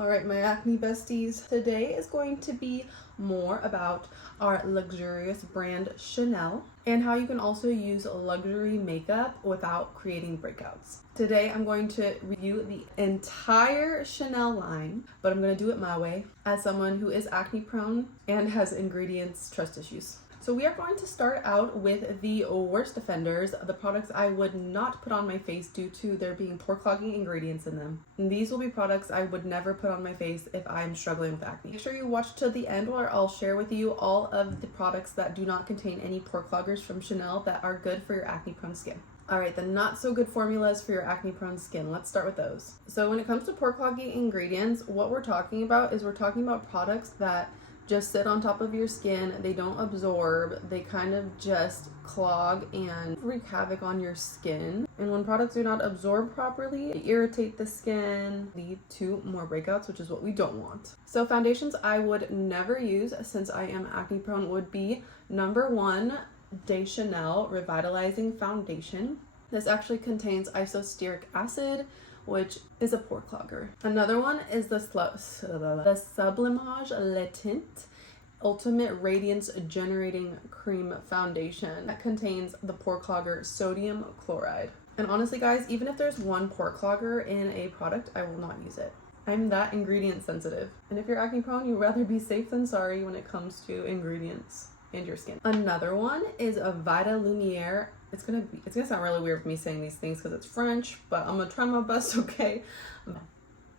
All right, my acne besties, today is going to be more about our luxurious brand Chanel and how you can also use luxury makeup without creating breakouts. Today I'm going to review the entire Chanel line, but I'm going to do it my way as someone who is acne prone and has ingredients trust issues. So we are going to start out with the worst offenders, the products I would not put on my face due to there being pore clogging ingredients in them. And these will be products I would never put on my face if I'm struggling with acne. Make sure you watch to the end where I'll share with you all of the products that do not contain any pore cloggers from Chanel that are good for your acne prone skin. Alright, the not so good formulas for your acne prone skin. Let's start with those. So when it comes to pore clogging ingredients, what we're talking about products that just sit on top of your skin. They don't absorb. They kind of just clog and wreak havoc on your skin. And when products do not absorb properly, they irritate the skin, lead to more breakouts, which is what we don't want. So foundations I would never use since I am acne prone would be number 1, De Chanel Revitalizing Foundation. This actually contains isosteric acid, which is a pore clogger. Another one is the Sublimage Le Tint Ultimate Radiance Generating Cream Foundation that contains the pore clogger sodium chloride. And honestly guys, even if there's one pore clogger in a product, I will not use it. I'm that ingredient sensitive. And if you're acne prone, you'd rather be safe than sorry when it comes to ingredients and your skin. Another one is a Vita Lumiere. It's gonna sound really weird for me saying these things because it's French, but I'm gonna try my best, okay?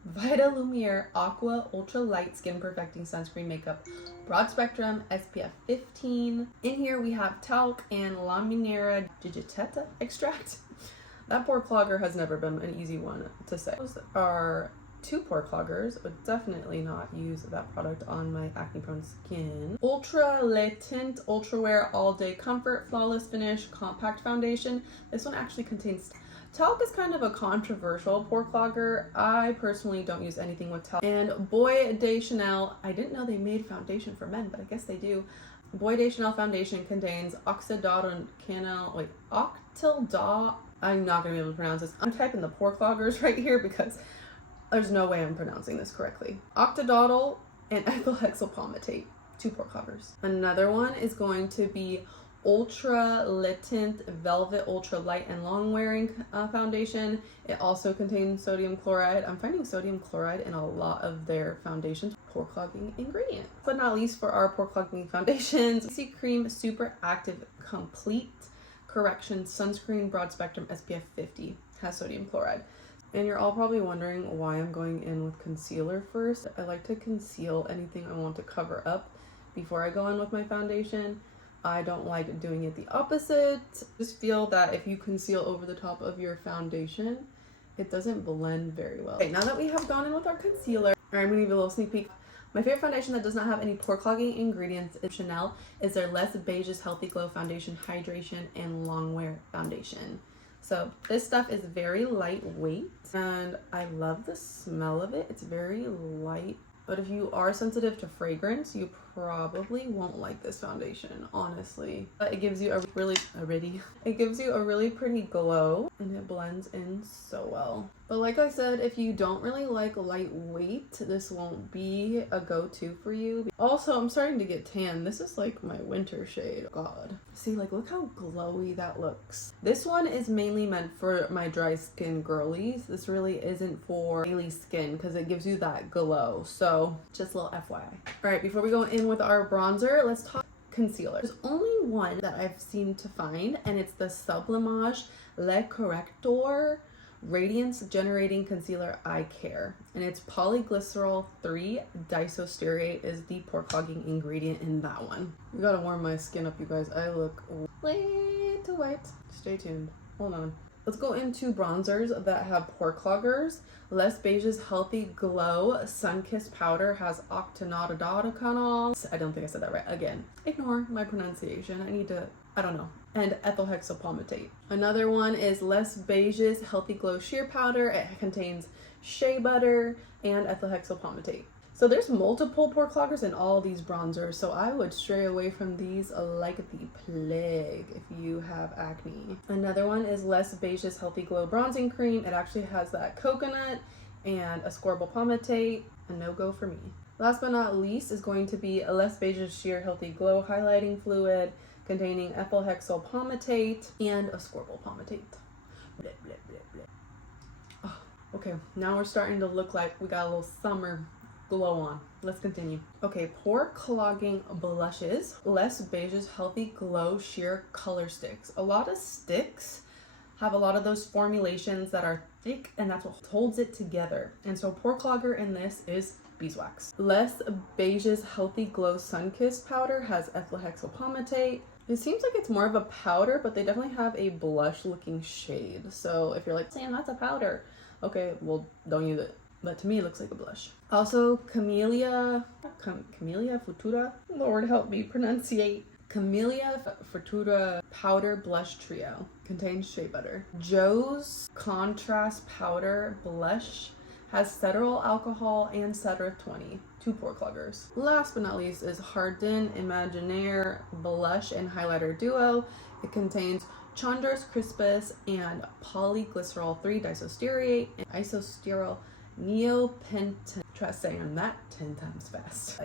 Vita Lumiere Aqua Ultra Light Skin Perfecting Sunscreen Makeup Broad Spectrum SPF 15. In here we have talc and La Minera Digitata extract. That pore clogger has never been an easy one to say. Those are 2 pore cloggers, would definitely not use that product on my acne prone skin. Ultra Le Tint Ultra Wear All Day Comfort Flawless Finish Compact Foundation. This one actually contains talc. Is kind of a controversial pore clogger. I personally don't use anything with talc. And Boy de Chanel, I didn't know they made foundation for men, but I guess they do. Boy de Chanel foundation contains Octildol. I'm not gonna be able to pronounce this. I'm typing the pore cloggers right here because there's no way I'm pronouncing this correctly. Octildol and ethyl hexylpalmitate, 2 pore cloggers. Another one is going to be Ultra Le Tint Velvet Ultra Light and Long Wearing Foundation. It also contains sodium chloride. I'm finding sodium chloride in a lot of their foundations. Pore clogging ingredient. But not least for our pore clogging foundations, CC Cream Super Active Complete Correction Sunscreen Broad Spectrum SPF 50 has sodium chloride. And you're all probably wondering why I'm going in with concealer first. I like to conceal anything I want to cover up before I go in with my foundation. I don't like doing it the opposite. Just feel that if you conceal over the top of your foundation, it doesn't blend very well. Okay, now that we have gone in with our concealer, I'm gonna give you a little sneak peek. My favorite foundation that does not have any pore clogging ingredients is Chanel is their Less Beige's Healthy Glow Foundation Hydration and Long Wear Foundation. So this stuff is very lightweight and I love the smell of it. It's very light, but if you are sensitive to fragrance, you probably won't like this foundation, honestly. But it gives you a really pretty glow and it blends in so well. But like I said, if you don't really like lightweight, this won't be a go-to for you. Also, I'm starting to get tan. This is like my winter shade. God. See, like, look how glowy that looks. This one is mainly meant for my dry skin girlies. This really isn't for oily skin because it gives you that glow. So just a little FYI. All right, before we go in with our bronzer, let's talk concealer. There's only one that I've seemed to find, and it's the Sublimage Le Corrector Radiance Generating Concealer Eye Care, and it's polyglycerol 3 disostearate is the pore clogging ingredient in that one. We gotta warm my skin up, you guys. I look way too white. Stay tuned. Hold on. Let's go into bronzers that have pore cloggers. Les Beige's Healthy Glow Sunkissed Powder has octinododecanol. I don't think I said that right. Again, ignore my pronunciation. I don't know. And ethyl hexylpalmitate. Another one is Les Beige's Healthy Glow Sheer Powder. It contains shea butter and ethyl hexylpalmitate. So there's multiple pore cloggers in all these bronzers, so I would stray away from these like the plague if you have acne. Another one is Les Beige's Healthy Glow Bronzing Cream. It actually has that coconut and ascorbyl palmitate. a no-go for me. Last but not least is going to be a less beige sheer healthy glow highlighting fluid containing ethyl hexyl palmitate and ascorbyl palmitate. Bleh, bleh, bleh, bleh. Oh, okay, now we're starting to look like we got a little summer glow on. Let's continue. Okay, pore clogging blushes, less beiges healthy glow sheer color sticks. A lot of sticks have a lot of those formulations that are thick, and that's what holds it together. And so pore clogger in this is beeswax. Less beiges healthy glow sun-kissed powder has ethyl hexyl palmitate. It seems like it's more of a powder, but they definitely have a blush looking shade. So if you're like, Sam, that's a powder, okay, well, don't use it. But to me, it looks like a blush. Also, Camellia Futura, Lord help me pronunciate. Camellia Futura Powder Blush Trio contains shea butter. Joe's Contrast Powder Blush has cetyl alcohol and cetyl 20, 2 pore cloggers. Last but not least is Hardin Imaginaire Blush and Highlighter Duo. It contains Chondros crispus and polyglycerol 3-disostearate and isostearyl neopentin. Try saying that 10 times fast.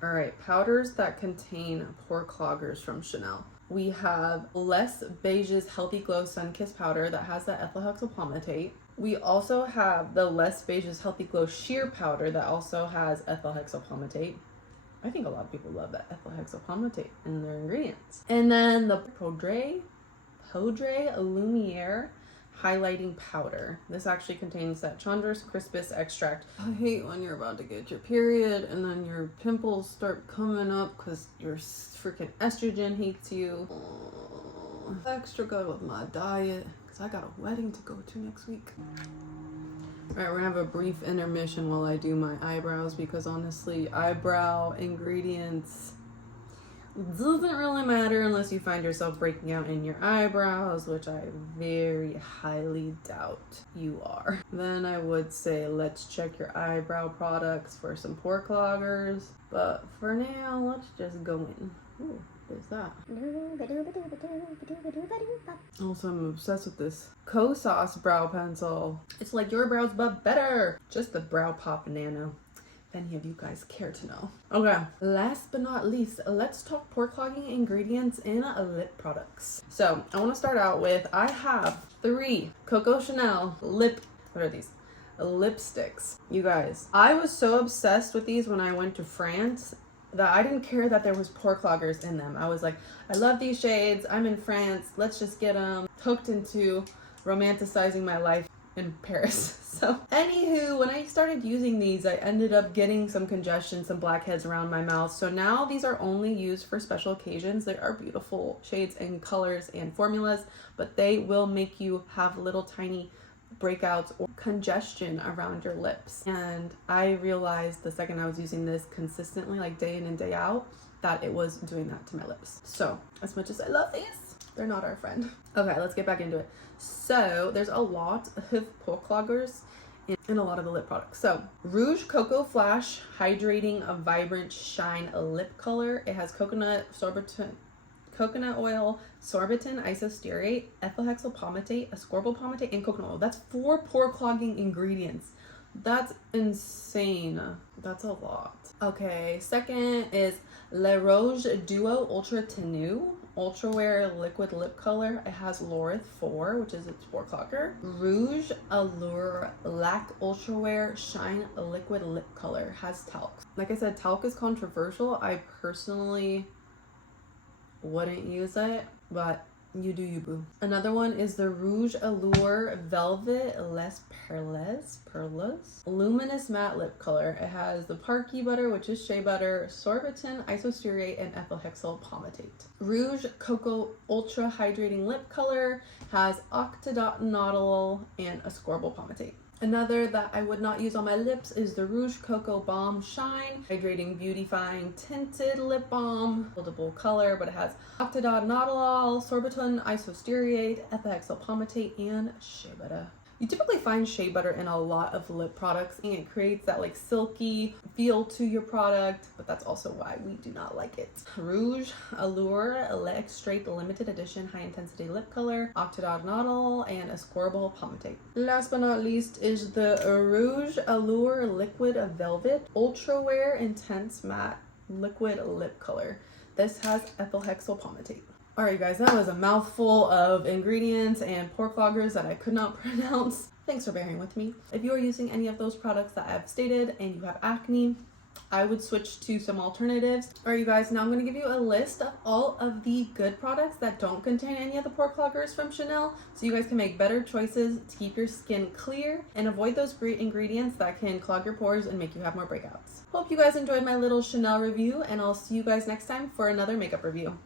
All right, powders that contain pore cloggers from Chanel. We have less beiges healthy glow sun-kissed powder that has the ethyl hexyl palmitate. We also have the less beiges healthy glow sheer powder that also has ethyl hexyl palmitate. I think a lot of people love that ethyl hexyl palmitate in their ingredients. And then the Poudre Lumiere highlighting powder. This actually contains that Chondros crispus extract. I hate when you're about to get your period and then your pimples start coming up because your freaking estrogen hates you. Oh, extra good with my diet because I got a wedding to go to next week. All right, we're gonna have a brief intermission while I do my eyebrows because honestly, eyebrow ingredients doesn't really matter unless you find yourself breaking out in your eyebrows, which I very highly doubt you are. Then I would say let's check your eyebrow products for some pore cloggers. But for now, let's just go in. Ooh, what is that? Also, I'm obsessed with this Kosas brow pencil. It's like your brows, but better. Just the Brow Pop Nano. If any of you guys care to know. Okay, last but not least, let's talk pore clogging ingredients in lip products. So I want to start out with, I have 3 Coco Chanel what are these? Lipsticks. You guys, I was so obsessed with these when I went to France that I didn't care that there was pore cloggers in them. I was like, I love these shades, I'm in France, let's just get them. Hooked into romanticizing my life in Paris. So anywho, when I started using these, I ended up getting some congestion, some blackheads around my mouth. So now these are only used for special occasions. They are beautiful shades and colors and formulas, but they will make you have little tiny breakouts or congestion around your lips. And I realized the second I was using this consistently, like day in and day out, that it was doing that to my lips. So as much as I love these, they're not our friend. Okay, let's get back into it. So there's a lot of pore cloggers in a lot of the lip products. So Rouge Cocoa Flash Hydrating a Vibrant Shine Lip Color. It has coconut oil, sorbitan isostearate, ethyl hexyl palmitate, ascorbyl palmitate, and coconut oil. That's 4 pore clogging ingredients. That's insane. That's a lot. Okay, second is Le Rouge Duo Ultra Tenue Ultra Wear Liquid Lip Color. It has Laureth 4, which is its pore clogger. Rouge Allure Lac Ultra Wear Shine Liquid Lip Color has talc. Like I said, talc is controversial. I personally wouldn't use it, but you do you, boo. Another one is the Rouge Allure Velvet Les Perles Luminous Matte Lip Color. It has the Parky Butter, which is shea butter, sorbitan, isostearate, and ethyl hexyl palmitate. Rouge Cocoa Ultra Hydrating Lip Color has octadottanol and ascorbyl palmitate. Another that I would not use on my lips is the Rouge Cocoa Balm Shine Hydrating Beautifying Tinted Lip Balm. Buildable color, but it has octadottanol, sorbitan, isostearate, ethyl hexyl palmitate, and shea butter. You typically find shea butter in a lot of lip products, and it creates that like silky feel to your product, but that's also why we do not like it. Rouge Allure Extrait Limited Edition High Intensity Lip Color, Octodontal, and Ascorbic Pomade. Last but not least is the Rouge Allure Liquid Velvet Ultra Wear Intense Matte Liquid Lip Color. This has ethyl hexyl pomade. Alright guys, that was a mouthful of ingredients and pore cloggers that I could not pronounce. Thanks for bearing with me. If you are using any of those products that I've stated and you have acne, I would switch to some alternatives. Alright you guys, now I'm going to give you a list of all of the good products that don't contain any of the pore cloggers from Chanel, so you guys can make better choices to keep your skin clear and avoid those great ingredients that can clog your pores and make you have more breakouts. Hope you guys enjoyed my little Chanel review, and I'll see you guys next time for another makeup review.